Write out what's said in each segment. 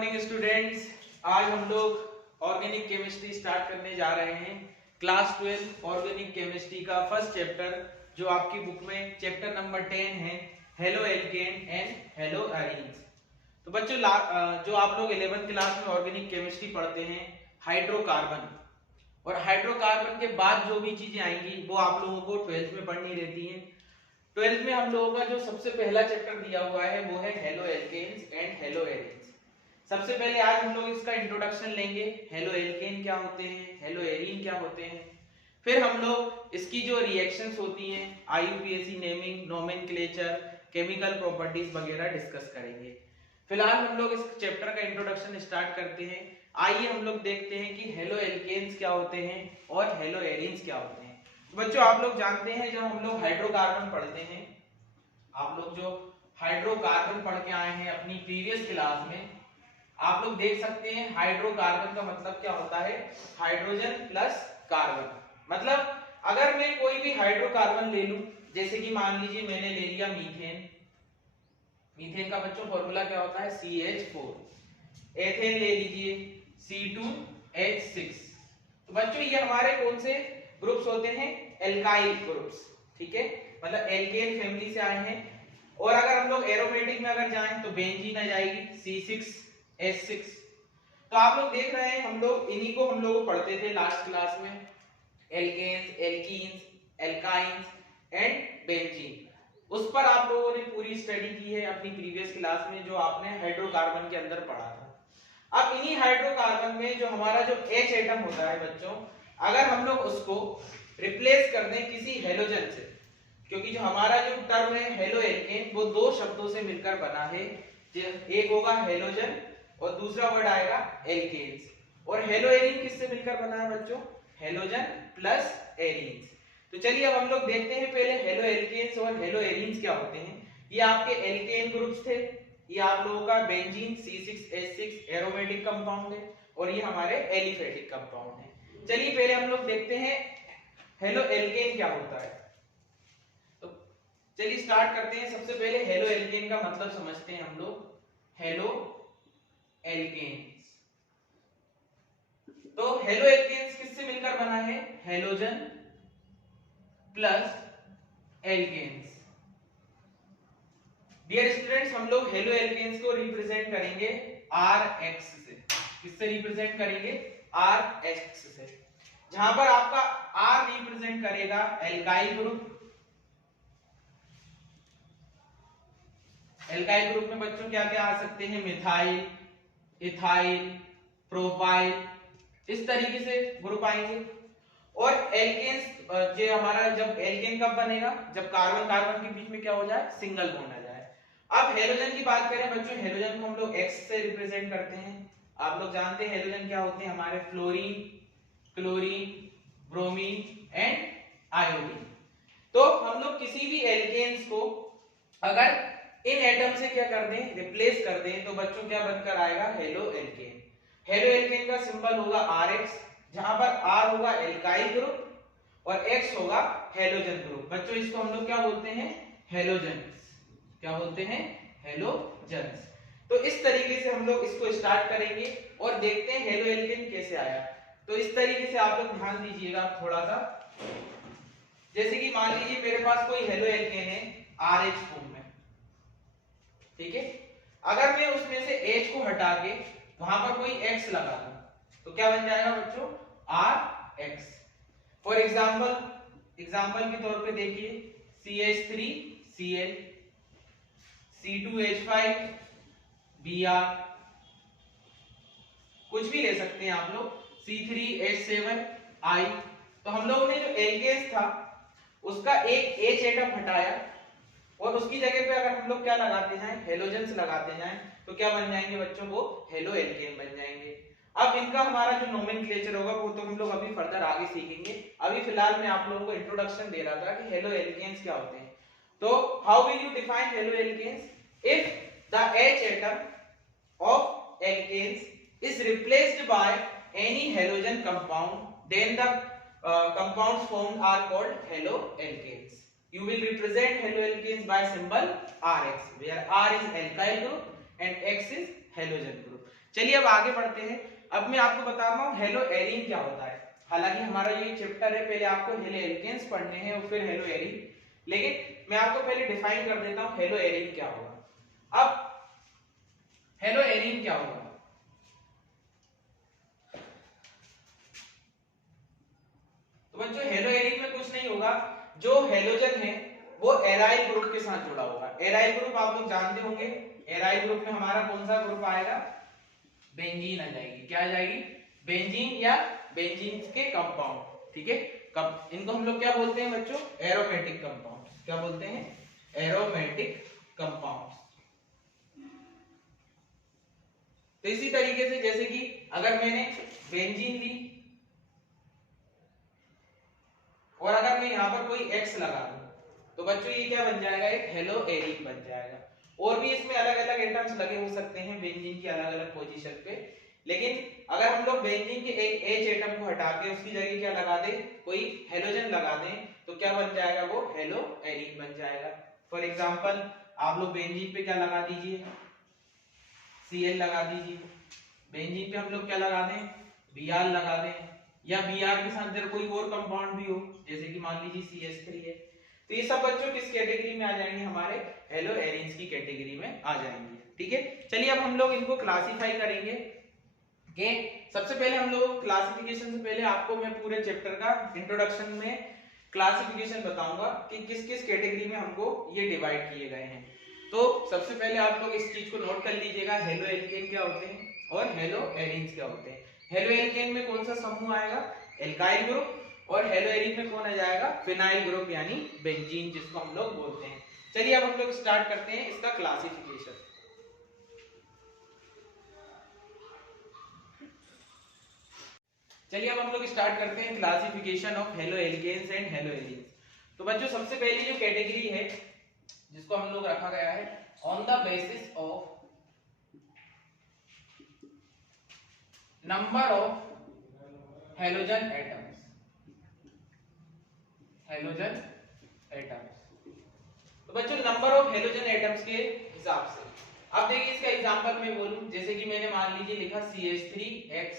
Morning students. आज हम लोग ऑर्गेनिक केमिस्ट्री स्टार्ट करने जा रहे हैं। क्लास 12 ऑर्गेनिक केमिस्ट्री का फर्स्ट चैप्टर जो आपकी बुक में चैप्टर नंबर 10 है, halo alkane and haloarenes. तो बच्चों जो आप लोग 11th क्लास में ऑर्गेनिक केमिस्ट्री पढ़ते हैं, हाइड्रोकार्बन और हाइड्रोकार्बन के बाद जो भी चीजें आएंगी वो आप लोगों को 12th में पढ़नी रहती हैं। 12th में हम लोगों का जो सबसे पहला चैप्टर दिया हुआ है वो है haloalkanes and haloarenes. सबसे पहले आज हम लोग इसका इंट्रोडक्शन लेंगे, हेलो एल्केन क्या होते हैं, हेलो एरीन क्या होते हैं। फिर हम लोग इसकी जो रिएक्शंस होती हैं, IUPAC naming, nomenclature, chemical properties वगैरह डिस्कस करेंगे। फिलहाल हम लोग इस चैप्टर का इंट्रोडक्शन स्टार्ट करते हैं। आइए हम लोग देखते हैं कि हेलो एल्केन्स क्या होते हैं और हेलो एरीन्स क्या होते हैं। बच्चों आप लोग जानते हैं जब हम लोग हाइड्रोकार्बन पढ़ते हैं, आप लोग जो हाइड्रोकार्बन पढ़ के आए हैं अपनी प्रीवियस क्लास में, आप लोग देख सकते हैं हाइड्रोकार्बन का मतलब क्या होता है, हाइड्रोजन प्लस कार्बन। मतलब अगर मैं कोई भी हाइड्रोकार्बन ले लूं, जैसे कि मान लीजिए मैंने ले लिया मीथेन। मीथेन का बच्चों फॉर्मूला क्या होता है, CH4। एथेन ले लीजिए C2H6। तो बच्चों ये हमारे कौन से ग्रुप्स होते हैं, एल्काइल ग्रुप्स, ठीक है, मतलब एल्केन फैमिली से आए हैं। और अगर हम लोग एरोमेटिक में अगर जाएं तो बेंजीन आ जाएगी C6H6। तो आप लोग देख रहे हैं हम लोग इन्हीं को हम लोग पढ़ते थे लास्ट क्लास में, alkanes, alkenes, alkynes and benzene. उस पर आप लोगों ने पूरी स्टडी की है अपनी प्रीवियस क्लास में जो आपने हाइड्रोकार्बन के अंदर पढ़ा था। अब इन्हीं हाइड्रोकार्बन में जो हमारा जो H एटम होता है बच्चों, अगर हम लोग उसको रिप्लेस कर दें किसी हेलोजन से, क्योंकि जो हमारा जो टर्म है हेलो एल्केन वो दो शब्दों से मिलकर बना है, एक होगा हेलोजन और दूसरा वर्ड आएगा एल्केन्स। और हेलो एरीन किससे मिलकर बना है बच्चों, हेलोजन प्लस एरीन्स। तो चलिए अब हम लोग देखते हैं पहले हेलो एल्केन्स और हेलो एरीन्स क्या होते हैं। ये आपके एल्केन ग्रुप्स थे, ये आप लोगों का बेंजीन C6H6 एरोमेटिक कंपाउंड है और ये हमारे एलिफेटिक कंपाउंड है। चलिए पहले हम लोग देखते हैं हेलो एल्केन क्या होता है। तो चलिए स्टार्ट करते हैं। सबसे पहले हेलो एल्केन का मतलब समझते हैं हम लोग। हेलो एल्केन्स, तो हेलो एल्केन्स किससे मिलकर बना है, halogen plus alkanes. Dear students हम लोग हेलो एल्केन्स को रिप्रेजेंट करेंगे RH से। किससे रिप्रेजेंट करेंगे, RH से, जहां पर आपका R रिप्रेजेंट करेगा एल्काइल ग्रुप। एल्काइल ग्रुप में बच्चों क्या क्या आ सकते हैं, मिथाइल, इथाइल, प्रोपाइल, इस तरीके से ग्रुप आएंगे। और एल्केन्स जो हमारा जब एल्केन कब बनेगा, जब कार्बन कार्बन के बीच में क्या हो जाए, सिंगल बॉन्ड आ जाए। अब हेलोजन की बात करें बच्चों, हेलोजन को हम लोग X से रिप्रेजेंट करते हैं। आप लोग जानते हैं हेलोजन क्या होते हैं, हमारे fluorine, chlorine, bromine and iodine. तो हम लोग किसी भी एल्केन्स को अगर इन एटम से क्या कर दें, रिप्लेस कर दें, तो बच्चों क्या बनकर आएगा, हेलो एल्केन। हेलो एल्केन का सिंबल होगा RH, जहां पर R होगा एल्काइल ग्रुप और X होगा हेलोजन ग्रुप। बच्चों इसको हम लोग क्या बोलते हैं, हेलोजन्स। क्या बोलते हैं, हेलोजन्स। तो इस तरीके से हम लोग इसको स्टार्ट करेंगे और देखते हैं हेलो एल्केन कैसे आया। तो इस तरीके से आप लोग ध्यान दीजिएगा थोड़ा सा। जैसे कि मान लीजिए मेरे पास कोई हेलो एल्केन है RH फॉर्म में, ठीक है। अगर मैं उसमें से H को हटा के वहां पर कोई X लगा दूं तो क्या बन जाएगा बच्चों, RH। फॉर एग्जाम्पल के तौर पे देखिए CH3Cl, C2H5 Br, कुछ भी ले सकते हैं आप लोग, C3H7I। तो हम लोगों ने जो एल्केन्स था उसका एक H एटम हटाया और उसकी जगह पे अगर हम लोग क्या लगाते हैं, हेलोजन्स लगाते हैं, तो क्या बन जाएंगे बच्चों, वो हेलो एल्केन बन जाएंगे। अब इनका हमारा जो नोमेनक्लेचर होगा वो तो हम लोग अभी फर्दर आगे सीखेंगे। अभी फिलहाल मैं आप लोगों को इंट्रोडक्शन दे रहा था कि हेलो एल्केन्स क्या होते हैं। तो how will you define haloalkanes, if the H atom of alkanes is replaced by any halogen compound, then the compounds formed are called haloalkanes. You will represent haloalkanes by symbol RH, where R is alkyl group and X is halogen group. चलिए अब आगे बढ़ते हैं। अब मैं आपको बता रहा हूँ हेलो एरीन क्या होता है। हालांकि हमारा ये चैप्टर है, पहले आपको हेलो एल्केन्स पढ़ने हैं और फिर हेलो एरीन, लेकिन मैं आपको पहले डिफाइन कर देता हूँ हेलो एरीन क्या होगा। अब हेलो एरीन क्या होगा, तो बच्चों हेलो एरीन में कुछ नहीं होगा, जो हेलोजन है वो एराइल ग्रुप के साथ जुड़ा होगा। एराइल ग्रुप आप लोग जानते होंगे, एराइल ग्रुप में हमारा कौन सा ग्रुप आएगा, बेंजीन आ जाएगी। क्या आ जाएगी, बेंजीन या बेंजीन के कंपाउंड। ठीक है, इनको हम लोग क्या बोलते हैं बच्चों, एरोमेटिक कंपाउंड। क्या बोलते हैं, एरोमेटिक कंपाउंड। तो इसी तरीके से जैसे कि अगर मैंने बेंजीन ली और अगर मैं यहाँ पर कोई X लगा दूं तो बच्चों ये क्या बन जाएगा, एक हेलो एरीन बन जाएगा। और भी इसमें अलग अलग एटम्स लगे हो सकते हैं बेंजीन की अलग अलग पोजीशन पे, लेकिन अगर हम लोग बेंजीन के एक H एटम को हटा के उसकी जगह क्या लगा दे, कोई हेलोजन लगा दें, तो क्या बन जाएगा, वो हेलो एरीन बन जाएगा। फॉर एग्जांपल आप लोग बेंजीन पे क्या लगा दीजिए, Cl लगा दीजिए। बेंजीन पे हम लोग क्या लगा दें, Br लगा दें, या Br के साथ अगर कोई और कंपाउंड भी हो, जैसे कि मान लीजिए CH3 है, तो ये सब बच्चों किस कैटेगरी में आ जाएंगे, हमारे हेलो एरीन्स की कैटेगरी में आ जाएंगे। ठीक है, चलिए अब हम लोग इनको क्लासिफाई करेंगे। कि सबसे पहले हम लोग क्लासिफिकेशन से पहले आपको मैं पूरे चैप्टर का इंट्रोडक्शन में क्लासिफिकेशन बताऊंगा कि किस किस कैटेगरी में हमको ये डिवाइड किए गए हैं। तो सबसे पहले आप लोग इस चीज को नोट कर लीजिएगा, हेलो एल्केन क्या होते हैं और हेलो एरीन्स क्या होते हैं। हेलो एल्केन में कौन सा समूह आएगा, एल्काइल ग्रुप, और हेलो एरीन में कौन आ जाएगा, फिनाइल ग्रुप यानी बेंजीन जिसको हम लोग बोलते हैं। चलिए अब हम लोग स्टार्ट करते हैं इसका क्लासिफिकेशन। चलिए अब हम लोग स्टार्ट करते हैं classification of haloalkanes and haloarenes. तो बच्चों सबसे पहली जो कैटेगरी है जिसको हम लोग रखा गया है, on the basis of number of halogen atoms, halogen atoms. तो बच्चों नंबर ऑफ हेलोजन एटम्स के हिसाब से, अब देखिए इसका एग्जांपल मैं बोलूं, जैसे कि मैंने मान लीजिए लिखा CH3X,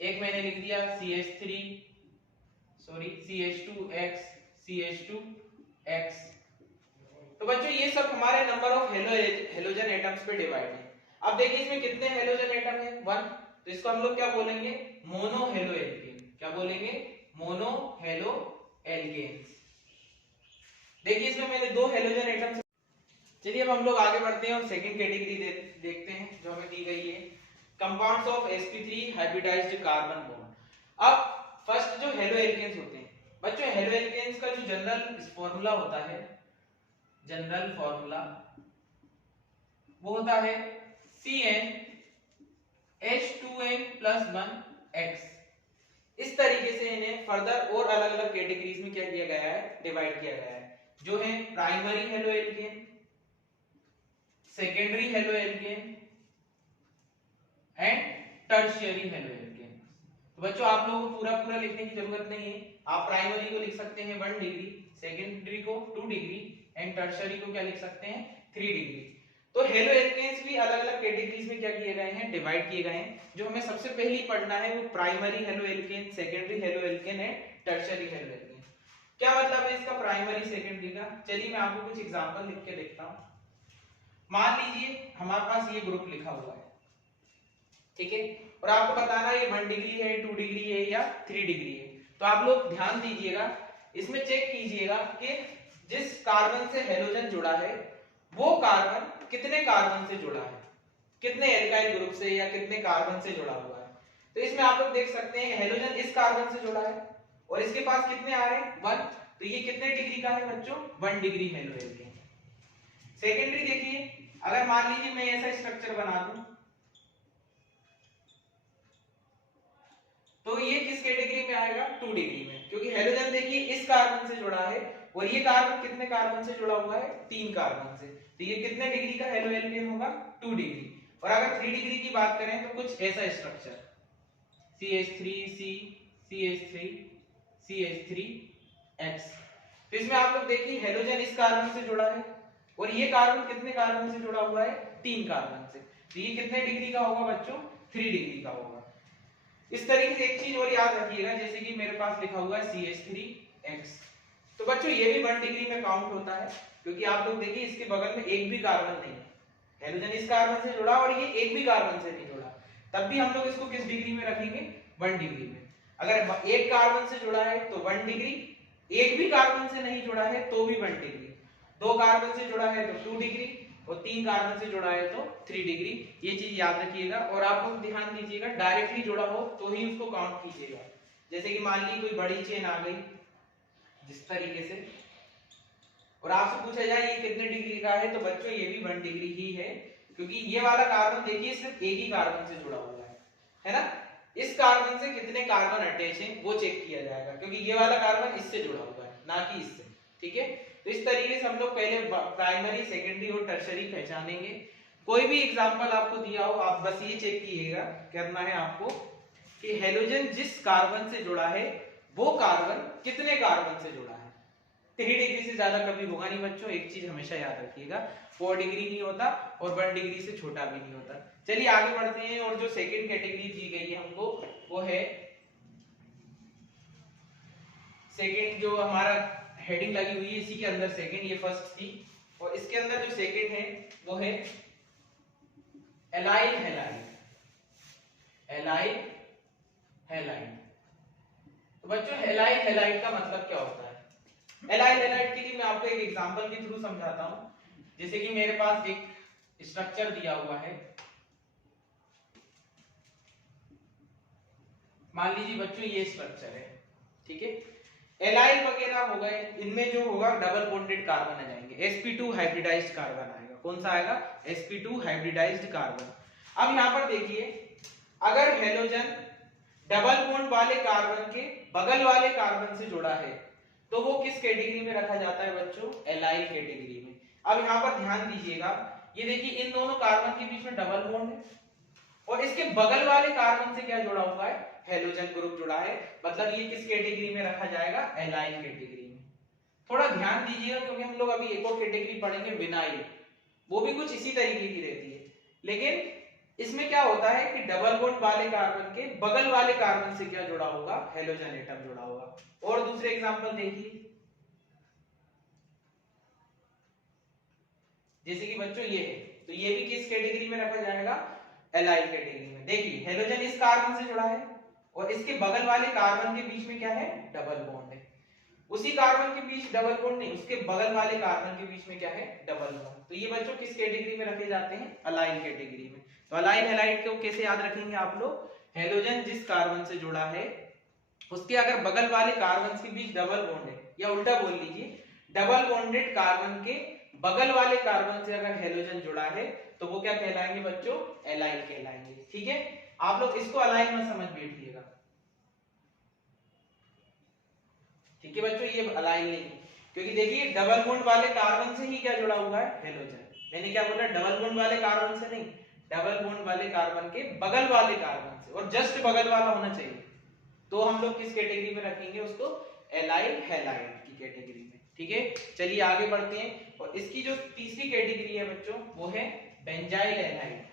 एक मैंने लिख दिया CH2X, CH2X। तो बच्चों ये सब हमारे नंबर ऑफ हेलोजन एटम्स पे डिवाइड है। अब देखिए इसमें कितने हेलोजन एटम है, 1, तो इसको हम लोग क्या बोलेंगे, मोनो हेलो एल्केन। क्या बोलेंगे, मोनो हेलो एल्केन्स। देखिए इसमें मैंने 2 हेलोजन एटम्स। चलिए अब हम लोग आगे बढ़ते हैं और सेकंड कैटेगरी देखते हैं जो हमें दी गई है, compounds of sp3 hybridised carbon bond. अब फर्स्ट जो हेलो एल्केन्स होते हैं बच्चों, हेलो एल्केन्स का जो जनरल फॉर्मूला होता है, जनरल फॉर्मूला वो होता है CnH2n+1x। इस तरीके से इन्हें फर्दर और अलग अलग कैटेगरीज में क्या किया गया है, डिवाइड किया गया है, जो है primary halo alkane, secondary halo alkane and tertiary halo alkane. तो बच्चों आप लोगों को पूरा पूरा लिखने की जरूरत नहीं है, आप प्राइमरी को लिख सकते हैं 1 डिग्री, सेकेंडरी को 2 डिग्री एंड टर्शियरी को क्या लिख सकते हैं, 3 डिग्री। तो हेलो एल्केन्स भी अलग अलग कैटेगरीज में क्या किए गए हैं, डिवाइड किए गए हैं। जो हमें सबसे पहले पढ़ना है वो primary halo alkane, secondary halo alkane and tertiary halo alkane. क्या मतलब है इसका प्राइमरी सेकेंडरी का, चलिए मैं आपको कुछ एग्जांपल लिख के देखता हूं। मान लीजिए हमारे पास ये ग्रुप लिखा हुआ है, ठीक है, और आपको बताना है ये 1 डिग्री है, 2 डिग्री है या 3 डिग्री है। तो आप लोग ध्यान दीजिएगा, इसमें चेक कीजिएगा कि जिस कार्बन से हेलोजन जुड़ा है वो कार्बन कितने कार्बन से जुड़ा है, कितने एल्काइल ग्रुप से या कितने कार्बन से जुड़ा हुआ है। तो इसमें आप लोग देख सकते हैं हेलोजन इस कार्बन से जुड़ा है और इसके पास कितने आ रहे हैं, 1, तो ये कितने डिग्री का है बच्चों, 1 डिग्री हेलो एल्केन। सेकेंडरी देखिए, अगर मान लीजिए मैं ऐसा स्ट्रक्चर बना दूं तो ये किस कैटेगरी में आएगा, 2 डिग्री में, क्योंकि हेलोजन देखिए इस कार्बन से जुड़ा है और ये कार्बन कितने कार्बन से जुड़ा हुआ है, 3 कार्बन से, तो ये कितने डिग्री का हेलो एल्केन होगा, 2 डिग्री। और अगर 3 डिग्री की बात करें तो कुछ ऐसा स्ट्रक्चर CH3C, CH3, CH3X। तो इसमें आप लोग देखिए हेलोजन इस कार्बन से जुड़ा है और ये कार्बन कितने कार्बन से जुड़ा हुआ है, 3 कार्बन से। तो ये कितने डिग्री का होगा बच्चों, 3 डिग्री का होगा। इस तरीके से एक चीज और याद रखिएगा, जैसे कि मेरे पास लिखा हुआ है CH3X, तो बच्चों ये भी 1 डिग्री में काउंट होता है, क्योंकि आप लोग देखिए इसके बगल में एक भी कार्बन नहीं है, हेलोजन इस कार्बन से जुड़ा और ये एक भी कार्बन से नहीं जुड़ा, तब भी हम लोग इसको किस डिग्री में रखेंगे, 1 डिग्री में। अगर एक कार्बन से जुड़ा है तो 1 डिग्री, एक भी कार्बन से नहीं जुड़ा है तो भी 1 डिग्री, 2 कार्बन से जुड़ा है तो 2 डिग्री और 3 कार्बन से जुड़ा है तो 3 डिग्री। ये चीज याद रखिएगा और आप लोग ध्यान दीजिएगा, डायरेक्टली जुड़ा हो तो ही उसको काउंट कीजिएगा। जैसे कि मान ली कोई बड़ी चेन आ गई जिस तरीके से, और आपसे पूछा जाए ये कितने डिग्री का है, तो बच्चों ये भी 1 डिग्री ही है, क्योंकि ये वाला कार्बन देखिए सिर्फ एक ही कार्बन से जुड़ा हुआ है ना। इस कार्बन से कितने कार्बन अटैच हैं वो चेक किया जाएगा, क्योंकि ये वाला कार्बन इससे जुड़ा हुआ है ना कि इससे, ठीक है। तो इस तरीके से हम लोग पहले प्राइमरी, सेकेंडरी और टर्शरी पहचानेंगे। कोई भी एग्जांपल आपको दिया हो, आप बस ये चेक कीजिएगा, करना है आपको कि हेलोजन जिस कार्बन से जुड़ा है वो कार्बन कितने कार्बन से जुड़ा है। 3 डिग्री से ज्यादा कभी होगा नहीं बच्चों, एक चीज हमेशा याद रखिएगा, 4 डिग्री नहीं होता और 1 डिग्री से छोटा भी नहीं होता। चलिए आगे बढ़ते हैं, और जो सेकंड कैटेगरी दी गई है हमको वो है, सेकंड जो हमारा हेडिंग लगी हुई है इसी के अंदर सेकंड, ये फर्स्ट थी, और इसके अंदर जो सेकंड है वो है एलाइल हैलाइड। एलाइल हैलाइड, तो बच्चों एलाइल हैलाइड का मतलब क्या होता है। एलाइल हैलाइड के लिए मैं आपको एक एग्जांपल के थ्रू समझाता हूं। जैसे कि मेरे पास एक स्ट्रक्चर दिया हुआ है, मान लीजिए बच्चों ये स्ट्रक्चर है, ठीक है। एलाइल वगैरह हो गए, इनमें जो होगा डबल बॉन्डेड कार्बन आ जाएंगे, sp2 हाइब्रिडाइज्ड कार्बन आएगा। कौन सा आएगा, sp2 हाइब्रिडाइज्ड कार्बन। अब यहां पर देखिए, अगर हेलोजन डबल बॉन्ड वाले कार्बन के बगल वाले कार्बन से जुड़ा है तो वो किस कैटेगरी में रखा जाता है बच्चों, एलाइल कैटेगरी में। अब यहां पर ध्यान दीजिएगा, ये देखिए इन दोनों कार्बन के बीच में डबल बॉन्ड है और इसके बगल वाले कार्बन से क्या जुड़ा हुआ है, हेलोजन ग्रुप जुड़ा है, मतलब ये किस कैटेगरी में रखा जाएगा, एलाइल कैटेगरी में। थोड़ा ध्यान दीजिएगा, क्योंकि हम लोग अभी एक और कैटेगरी पढ़ेंगे विनाइल, वो भी कुछ इसी तरीके की रहती है, लेकिन इसमें क्या होता है कि डबल बॉन्ड वाले कार्बन के बगल वाले कार्बन से क्या जुड़ा होगा, हेलोजन एटम जुड़ा होगा। और दूसरे एग्जांपल देखिए, जैसे कि बच्चों ये है, तो ये भी किस कैटेगरी में रखा जाएगा, एलाइल कैटेगरी में। देखिए हेलोजन इस कार्बन से जुड़ा है और इसके बगल वाले कार्बन के बीच में क्या है, डबल बॉन्ड है। उसी कार्बन के बीच डबल बॉन्ड नहीं, उसके बगल वाले कार्बन के बीच में क्या है, डबल बॉन्ड। तो ये बच्चों किस कैटेगरी में रखे जाते हैं, अलाइल कैटेगरी में। तो अलाइल हैलाइड को कैसे याद रखेंगे आप लोग, हेलोजन जिस कार्बन से जुड़ा है उसके अगर बगल वाले कार्बन के बीच डबल बॉन्ड है, या उल्टा बोल लीजिए, डबल बॉन्डेड कार्बन के बगल वाले कार्बन से अगर हेलोजन जुड़ा है तो वो क्या कहलाएंगे बच्चों, एलाइल कहलाएंगे। ठीक है, आप लोग इसको अलाइल में समझ बैठिएगा। ठीक है बच्चों, ये अलाइल नहीं, क्योंकि देखिए डबल बॉन्ड वाले कार्बन से ही क्या जुड़ा हुआ है, हेलोजन। मैंने क्या बोला, डबल बॉन्ड वाले कार्बन से नहीं, डबल बॉन्ड वाले कार्बन के बगल वाले कार्बन से, और जस्ट बगल वाला होना चाहिए। तो हम लोग किस कैटेगरी में रखेंगे उसको, एलाइल हैलाइड की कैटेगरी में। ठीक है, चलिए आगे बढ़ते हैं। और इसकी जो तीसरी कैटेगरी है बच्चों वो है बेंजाइल हैलाइड।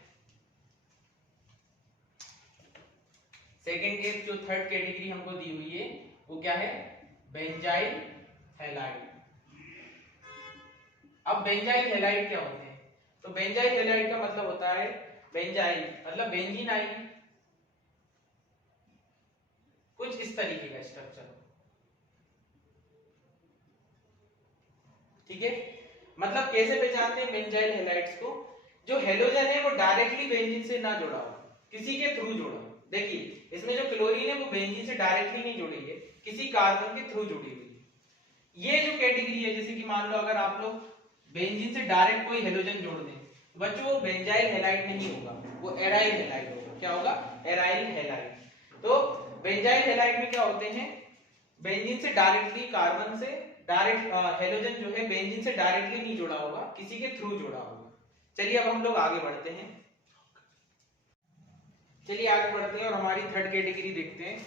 सेकेंड के जो थर्ड कैटेगरी हमको दी हुई है वो क्या है, बेंजाइल हैलाइड। अब बेंजाइल हैलाइड क्या होते हैं, तो बेंजाइल हैलाइड का मतलब होता है, बेंजाइल मतलब बेंजीन आएगी, कुछ इस तरीके का स्ट्रक्चर हो। ठीक है, मतलब कैसे पहचानते हैं बेंजाइल हैलाइड्स को, जो हेलोजन है वो डायरेक्टली बेंजीन से ना जुड़ा हो, किसी के थ्रू जुड़ा हो। देखिए इसमें जो क्लोरीन है वो बेंजीन से डायरेक्टली नहीं जुड़ी है, किसी कार्बन के थ्रू जुड़ी हुई है। ये जो कैटेगरी है, जैसे कि मान लो अगर आप लोग बेंजीन से डायरेक्ट कोई हेलोजन जोड़ दें तो बच्चों वो बेंजाइल हैलाइड नहीं होगा, वो एराइल हैलाइड होगा। क्या होगा, एराइल हैलाइड। तो बेंजाइल हैलाइड में क्या होते हैं, बेंजीन से डायरेक्टली कार्बन से डायरेक्ट हेलोजन जो है बेंजीन से डायरेक्टली नहीं जुड़ा होगा, किसी के थ्रू जुड़ा होगा। चलिए अब हम लोग आगे बढ़ते हैं, चलिए आगे बढ़ते हैं और हमारी थर्ड कैटेगरी देखते हैं,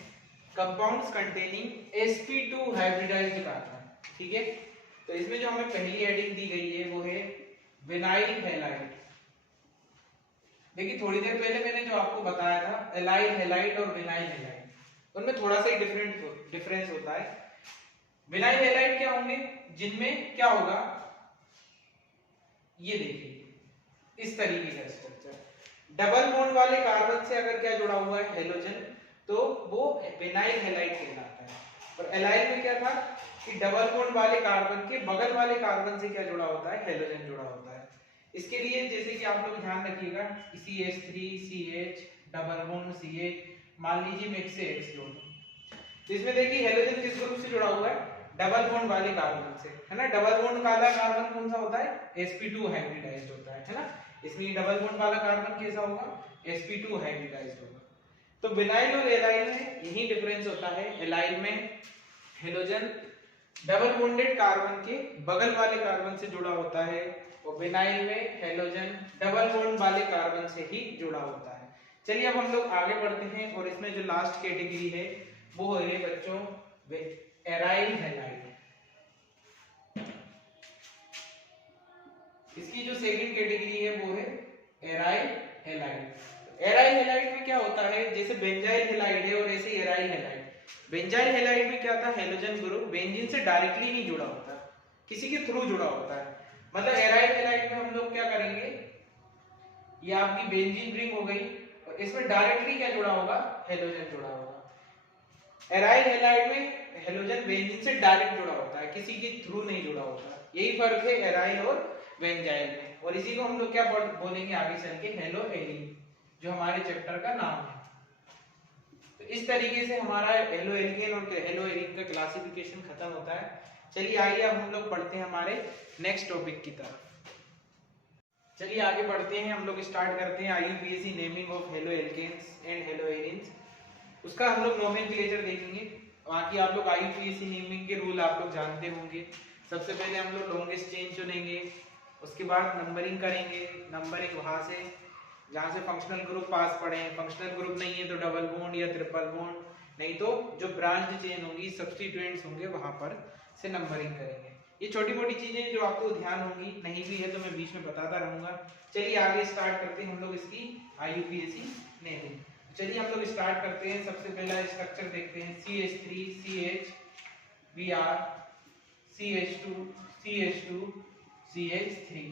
compounds containing sp2 hybridised carbon. ठीक है, तो इसमें जो हमें पहली हेडिंग दी गई है वो है विनाइल हैलाइड। देखिए थोड़ी देर पहले मैंने जो आपको बताया था एलाइल हैलाइड और विनाइल हैलाइड, उनमें थोड़ा सा ही डिफरेंस होता है। विनाइल हैलाइड क्या होंगे, जिनमें क्या होगा, ये देखिए इस तरीके का स्ट्रक्चर, डबल बॉन्ड वाले कार्बन से अगर क्या जुड़ा हुआ है हेलोजन, तो वो विनाइल हैलाइड कहलाता है। और एलाइल में क्या था कि डबल बॉन्ड वाले कार्बन के बगल वाले कार्बन से क्या जुड़ा होता है, हेलोजन जुड़ा होता है। इसके लिए जैसे कि आप लोग ध्यान रखिएगा, CH3CH डबल बॉन्ड CH, मान लीजिए मैं X से X जोड़ दूं, तो इसमें देखिए हेलोजन किस ग्रुप से जुड़ा हुआ है, डबल बॉन्ड वाले कार्बन से, है ना। डबल बॉन्ड वाला कार्बन कौन सा होता है, sp2 हाइब्रिडाइज्ड होता है ना। इसमें डबल बॉन्ड वाला कार्बन कैसा होगा, sp2 हाइब्रिडाइज्ड होगा। तो विनाइल और एलाइल में यही डिफरेंस होता है, एलाइल में हेलोजन डबल बॉन्डेड कार्बन के बगल वाले कार्बन से जुड़ा होता है, और विनाइल में हेलोजन डबल बॉन्ड वाले कार्बन से ही जुड़ा होता है। चलिए अब हम लोग आगे बढ़ते हैं, और इसमें जो लास्ट कैटेगरी है वो है बच्चों एराइल हैलाइड। इसकी जो सेकंड कैटेगरी है वो है एराइल हैलाइड। एराइल हैलाइड में क्या होता है, जैसे बेंजाइल हैलाइड है और ऐसे एराइल हैलाइड। बेंजाइल हैलाइड में क्या था, हेलोजन ग्रुप बेंजीन से डायरेक्टली नहीं जुड़ा होता, किसी के थ्रू जुड़ा होता है। मतलब एराइल हैलाइड में हम लोग क्या करेंगे, ये आपकी बेंजीन रिंग हो गई, और इसमें डायरेक्टली क्या जुड़ा होगा, हेलोजन जुड़ा होगा। एराइल हैलाइड में हेलोजन बेंजीन से डायरेक्ट जुड़ा होता है, किसी के थ्रू नहीं जुड़ा होता। यही फर्क है एराइल और बेंजाइल में, और इसी को हम लोग क्या बोलेंगे आगे चल के, हेलो एरीन, जो हमारे चैप्टर का नाम है। तो इस तरीके से हमारा हेलो एल्केन और हेलो एरीन का क्लासिफिकेशन खत्म होता है। चलिए आइए अब हम लोग पढ़ते हैं हमारे नेक्स्ट टॉपिक की तरफ। चलिए आगे बढ़ते हैं, हम लोग स्टार्ट करते हैं IUPAC naming of haloalkanes and haloarenes. उसका हम लोग नोमेनक्लेचर देखेंगे। बाकी आप लोग IUPAC नेमिंग के रूल आप लोग जानते होंगे। सबसे पहले हम लोग लॉन्गेस्ट चेन चुनेंगे, उसके बाद नंबरिंग करेंगे, नंबरिंग वहां से जहां से फंक्शनल ग्रुप पास पड़े हैं, फंक्शनल ग्रुप नहीं है तो डबल बॉन्ड या ट्रिपल बॉन्ड, नहीं तो जो ब्रांच चेन होंगी, सब्स्टिट्यूएंट्स होंगे, वहां पर से नंबरिंग करेंगे। ये छोटी मोटी चीजें जो आपको ध्यान होंगी, नहीं भी है तो मैं बीच में बताता रहूंगा। चलिए आगे स्टार्ट करते हैं हम लोग इसकी IUPAC नेमिंग। चलिए हम लोग स्टार्ट करते हैं। सबसे पहला स्ट्रक्चर देखते हैं, CH3 CH Br CH2 CH2 CH3।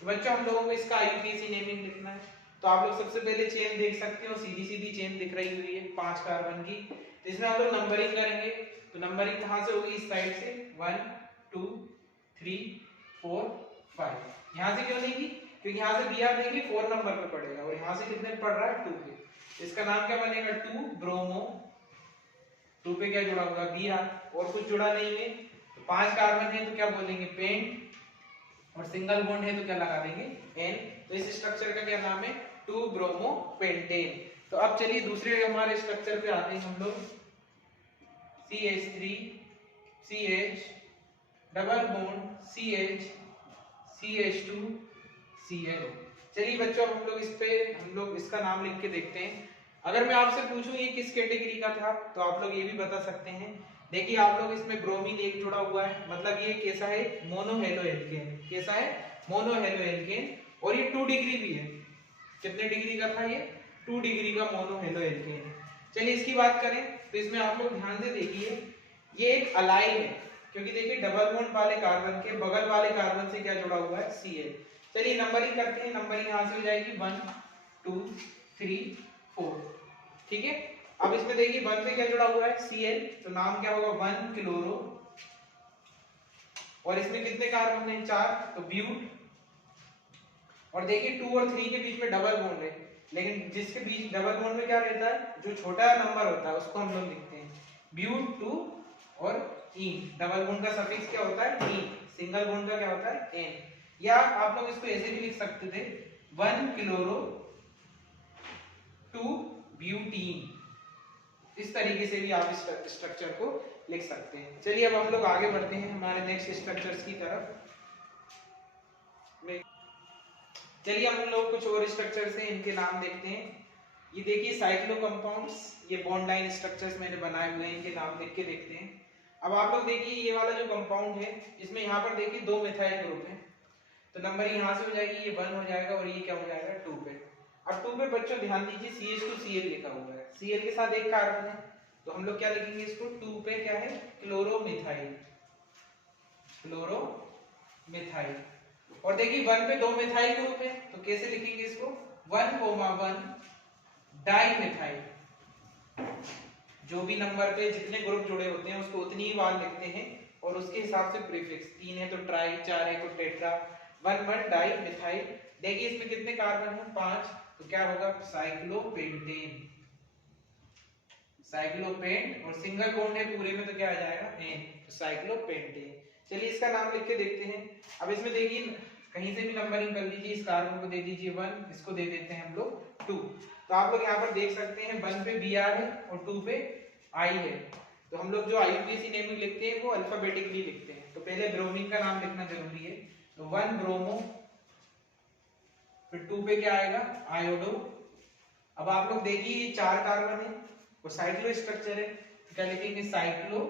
तो बच्चों हम लोगों को इसका IUPAC नेमिंग लिखना है। तो आप लोग सबसे पहले चेन देख सकते हो, सीधी सीधी चेन दिख रही हुई है 5 कार्बन की। तो इसमें हम लोग नंबरिंग करेंगे। तो नंबरिंग कहां से होगी, इस साइड से 1 2 3 4 5। यहां से क्यों नहीं की, क्योंकि यहां से Br देंगे 4 नंबर पे पड़ेगा, और यहां से कितने पड़ रहा है 2 पे। इसका नाम क्या बनेगा, 2 ब्रोमो। 2 पे क्या जुड़ा होगा, Br, और कुछ जुड़ा नहीं है। तो 5 कार्बन है तो क्या बोलेंगे, पेंट, और सिंगल बॉन्ड है तो क्या लगा देंगे, N। तो इस स्ट्रक्चर का क्या नाम है, 2 ब्रोमो पेंटेन। तो अब चलिए दूसरे हमारे स्ट्रक्चर पे आते हैं हम लोग, CH3 CH double bond CH CH2 Cl। चलिए बच्चों हम लोग इस पे हम लोग इसका नाम लिख के देखते हैं। अगर मैं आपसे पूछूं ये किस कैटेगरी का था, तो आप लोग ये भी बता सकते हैं। देखिए आप लोग इसमें ब्रोमीन एक जुड़ा हुआ है, मतलब ये कैसा है, मोनो हेलो एल्केन। कैसा है, मोनो हेलो एल्केन, और ये 2 डिग्री भी है। कितने डिग्री का था ये, 2 डिग्री का मोनो हेलो एल्केन है। चलिए इसकी बात करें तो इसमें आप लोग ध्यान से देखिए, ये एक अलाइल है, क्योंकि देखिए डबल बॉन्ड वाले कार्बन के बगल वाले कार्बन से क्या जुड़ा हुआ है, Cl। चलिए नंबरिंग करते हैं। नंबरिंग यहां से हो जाएगी 1 2 3 4, ठीक है। अब इसमें देखिए 1 पे क्या जुड़ा हुआ है, Cl, तो नाम क्या होगा, 1 क्लोरो, और इसमें कितने कार्बन हैं, 4, तो ब्यूट। और देखिए 2 और 3 के बीच में डबल बॉन्ड है, लेकिन जिसके बीच डबल बॉन्ड में क्या रहता है, जो छोटा नंबर होता है उसको हम लोग लिखते हैं ब्यूट 2, और ईन। डबल बॉन्ड का सफिक्स क्या होता है, ईन। सिंगल बॉन्ड का क्या होता है, एन। या आप लोग इसको ऐसे भी लिख सकते थे, 1 क्लोरो 2 ब्यूटीन। इस तरीके से भी आप इस स्ट्रक्चर को लिख सकते हैं। चलिए अब हम लोग आगे बढ़ते हैं हमारे नेक्स्ट स्ट्रक्चर्स की तरफ। चलिए हम लोग कुछ और स्ट्रक्चर्स हैं, इनके नाम देखते हैं। ये देखिए साइक्लो कंपाउंड्स, ये बॉन्ड लाइन स्ट्रक्चर्स मैंने बनाए हुए हैं, इनके नाम देख के देखते हैं। अब आप लोग देखिए ये वाला जो कंपाउंड है, इसमें यहाँ पर देखिए 2 मिथाइल ग्रुप है, तो नंबर यहाँ से हो जाएगी, ये 1 हो जाएगा, और ये क्या हो जाएगा 2 पे। अब 2 पे बच्चों ध्यान दीजिए CH2Cl लिखा हुआ है, Cl के साथ एक कार्बन है, तो हम लोग क्या लिखेंगे इसको, 2 पे क्या है, क्लोरोमिथाइल, क्लोरोमिथाइल। और देखिए 1 पे 2 मिथाइल ग्रुप है, तो कैसे लिखेंगे इसको, 1,1 डाइमिथाइल। जो भी नंबर पे जितने ग्रुप जुड़े होते हैं उसको उतनी ही बार लिखते हैं और उसके हिसाब से प्रीफिक्स, 3 है तो ट्राई, 4 है तो टेट्रा, 1,1 डाइमिथाइल। देखिए इसमें कितने कार्बन है, 5, तो क्या होगा, साइक्लोपेंटेन, साइक्लोपेंट, और सिंगल बॉन्ड है पूरे में तो क्या आ जाएगा, एन, तो साइक्लोपेंटेन। चलिए इसका नाम लिख के देखते हैं। अब इसमें देखिए कहीं से भी नंबरिंग कर लीजिए, इस कार्बन को दे दीजिए 1, इसको दे देते हैं हम लोग 2। तो आप लोग यहाँ पर देख सकते हैं 1 पे Br है और 2 पे I है, तो हम लोग जो IUPAC नेमिंग लिखते हैं वो अल्फाबेटिकली लिखते हैं। तो पहले ब्रोमीन का नाम लिखना जरूरी है, तो 1 ब्रोमो, फिर 2 पे क्या आएगा, आयोडो। अब आप लोग देखिए ये 4 कार्बन है, वो साइक्लो स्ट्रक्चर है, तो क्या लिखेंगे, साइक्लो,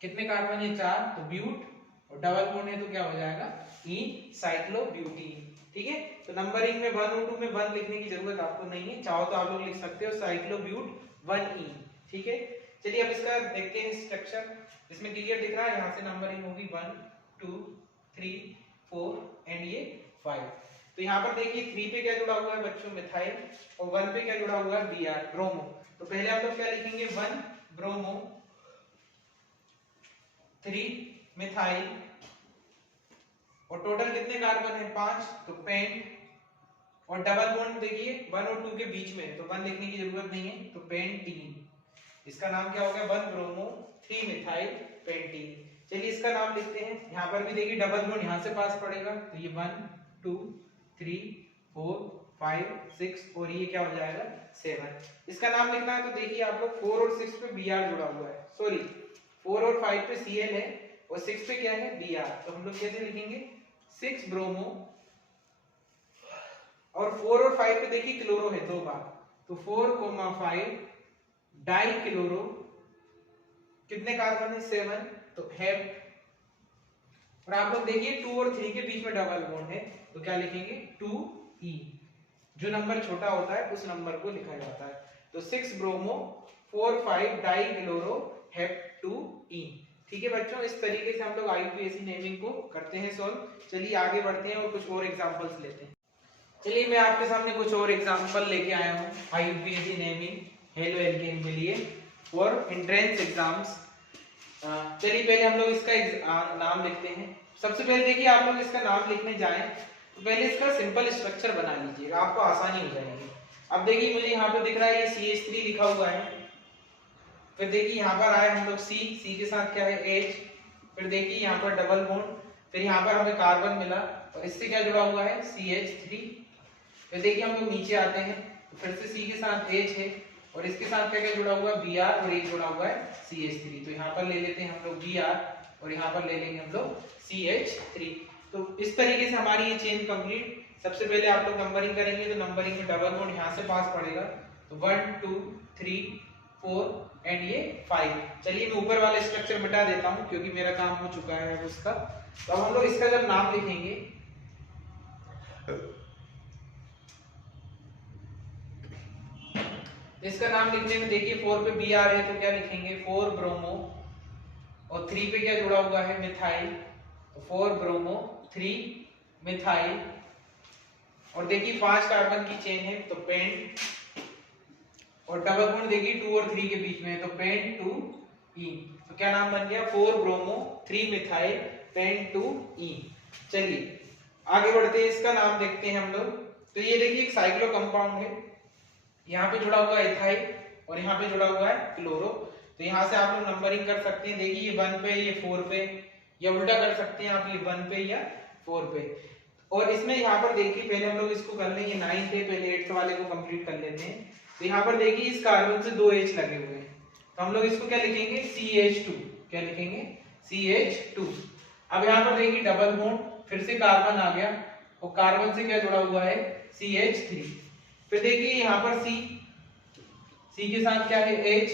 कितने कार्बन है, 4, तो ब्यूट, और डबल बॉन्ड है तो क्या हो जाएगा, ईन, साइक्लोब्यूटीन। ठीक है, तो नंबरिंग में 1 और 2 में 1 लिखने की जरूरत आपको नहीं है, चाहो तो आप लोग लिख सकते हो साइक्लोब्यूट 1E। ठीक है, चलिए अब इसका देखते हैं स्ट्रक्चर। इसमें क्लियर दिख रहा है, यहाँ से नंबरिंग होगी 1 2 3 4 एंड ये 5। तो यहाँ पर देखिए 3 पे क्या जुड़ा हुआ है बच्चों, मिथाइल, और 1 पे क्या जुड़ा हुआ है, Br, ब्रोमो। तो पहले आप लोग क्या लिखेंगे, 1 ब्रोमो 3 मिथाइल, और टोटल कितने कार्बन है, 5, तो पेंट, और डबल बॉन्ड देखिए 1 और 2 के बीच में है तो 1 लिखने की जरूरत नहीं है, तो पेंटीन। इसका नाम क्या हो गया, 1 ब्रोमो 3 मिथाइल पेंटीन। चलिए इसका नाम लिखते हैं। यहाँ पर भी देखिए डबल बॉन्ड यहाँ से पास पड़ेगा, तो ये 1 2 3 4 5 6 और ये क्या हो जाएगा, 7। इसका नाम लिखना है, तो देखिए आप लोग 4 और 6 पे Br जुड़ा हुआ है, सॉरी 4 और 5 पे Cl है और 6 पे क्या है, Br। तो हम लोग कैसे लिखेंगे, 6 ब्रोमो, और 4 और 5 पे देखिए क्लोरो है 2 बार, तो 4,5 डाई क्लोरो, कितने कार्बन है, 7, तो हेप। और आप लोग देखिए 2 और 3 के बीच में डबल बॉन्ड है, तो क्या लिखेंगे, 2E। जो नंबर छोटा होता है उस नंबर को लिखा जाता है, तो 6 ब्रोमो 4 5 डाई क्लोरो हेप 2E। ठीक है बच्चों, इस तरीके से हम लोग IUPAC नेमिंग को करते हैं सॉल्व। चलिए आगे बढ़ते हैं और कुछ और एग्जांपल्स लेते हैं। चलिए मैं आपके सामने कुछ और एग्जांपल लेके आया हूँ IUPAC नेमिंग हेलो एल्केन के लिए और एंट्रेंस एग्जाम्स। चलिए पहले हम लोग इसका नाम लिखते हैं। सबसे पहले देखिए आप लोग इसका नाम लिखने जाएं तो पहले इसका सिंपल स्ट्रक्चर बना लीजिएगा, आपको आसानी हो जाएगी। अब देखिए मुझे यहाँ पे दिख रहा है ये CH3 लिखा हुआ है, फिर देखिए यहाँ पर आए हम लोग C के साथ क्या है H, फिर देखिए यहाँ पर डबल बॉन्ड, फिर यहाँ पर हमें कार्बन मिला और इससे क्या जुड़ा हुआ है CH3। फिर देखिए हम लोग नीचे आते हैं तो फिर से C के साथ H है और इसके साथ क्या क्या जुड़ा हुआ है Br और एक जुड़ा हुआ है CH3। तो यहाँ पर ले लेते हैं हम लोग Br और यहाँ पर ले लेंगे हम लोग CH3। तो इस तरीके से हमारी ये चेन कंप्लीट। सबसे पहले आप लोग नंबरिंग करेंगे तो नंबरिंग में डबल बॉन्ड यहाँ से पास पड़ेगा, तो 1 2 3 4 एंड ये 5। चलिए मैं ऊपर वाला स्ट्रक्चर मिटा देता हूँ क्योंकि मेरा काम हो चुका है उसका। तो अब हम लोग इसका जब नाम लिखेंगे इसका नाम लिखने में देखिए 4 पे Br है तो क्या लिखेंगे 4 ब्रोमो और 3 पे क्या जुड़ा हुआ है मिथाइल, तो 4 ब्रोमो 3 मिथाइल। और देखिए 5 कार्बन की चेन है तो पेंट, और डबल बॉन्ड देखिए 2 और 3 के बीच में है तो पेंट 2E। तो क्या नाम बन गया 4 ब्रोमो 3 मिथाइल पेंट 2E। चलिए आगे बढ़ते हैं, इसका नाम देखते हैं हम लोग। तो ये देखिए एक साइक्लो कंपाउंड है, यहाँ पे जुड़ा हुआ है इथाइल और यहाँ पे जुड़ा हुआ है क्लोरो। तो यहाँ से आप लोग नंबरिंग कर सकते हैं, देखिए ये 1 पे ये 4 पे, या उल्टा कर सकते हैं आप, ये 1 पे या 4 पे। और इसमें यहाँ पर देखिए पहले हम लोग इसको कर लेंगे 9 थे, पहले 8th वाले को कंप्लीट कर लेते हैं। तो यहाँ पर देखिए इस कार्बन से 2 H लगे हुए हैं तो हम लोग इसको क्या लिखेंगे CH2। क्या लिखेंगे CH2। अब यहाँ पर देखिए डबल बॉन्ड, फिर से कार्बन आ गया और कार्बन से क्या जुड़ा हुआ है CH3। फिर देखिए यहाँ पर C के साथ क्या है H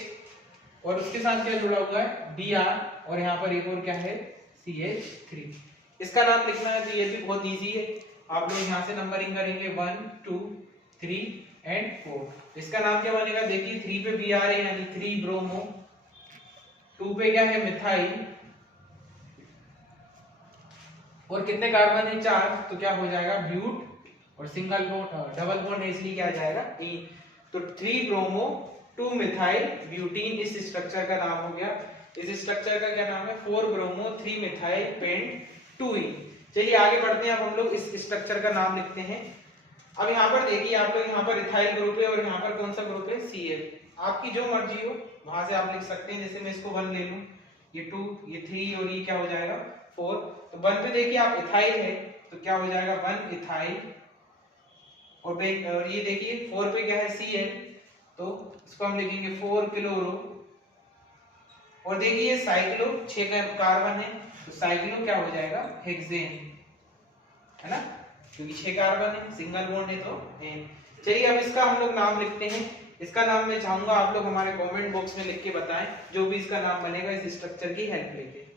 और उसके साथ क्या जुड़ा हुआ है Br और यहाँ पर एक और क्या है CH3। इसका नाम लिखना है तो ये भी बहुत इजी है। आप लोग यहाँ से नंबरिंग करेंगे 1 2 3 एंड 4। इसका नाम क्या बनेगा, देखिए 3 पे Br है यानी 3 ब्रोमो, 2 पे क्या है मिथाइल, और कितने कार्बन है 4, तो क्या हो जाएगा ब्यूट, और सिंगल बॉन्ड डबल बॉन्ड है इसलिए क्या आ जाएगा ई। तो 3 ब्रोमो 2 मिथाइल ब्यूटीन इस स्ट्रक्चर का नाम हो गया। इस स्ट्रक्चर का क्या नाम है, 4 ब्रोमो 3 मिथाइल पेंट 2 ई। चलिए आगे बढ़ते हैं, अब हम लोग इस स्ट्रक्चर का नाम लिखते हैं। अब यहाँ पर देखिए आप लोग, यहाँ पर इथाइल ग्रुप है और यहाँ पर कौन सा ग्रुप है, Cl। आपकी जो मर्जी हो वहां से आप लिख सकते हैं, जैसे मैं इसको 1 ले लूं, ये 2, ये 3 और ये क्या हो जाएगा 4। तो 1 पे देखिए आप इथाइल है तो क्या हो जाएगा 1 इथाइल, और ये देखिए 4 पे क्या है Cl, तो इसको हम लिखेंगे 4 क्लोरो, और देखिए साइक्लो 6 कार्बन है तो साइक्लो क्या हो जाएगा हेक्सेन, है ना, क्योंकि 6 कार्बन है, सिंगल बॉन्ड है तो एन। चलिए अब इसका हम लोग नाम लिखते हैं। इसका नाम मैं चाहूंगा आप लोग हमारे कमेंट बॉक्स में लिख के बताएं, जो भी इसका नाम बनेगा इस स्ट्रक्चर की हेल्प लेके।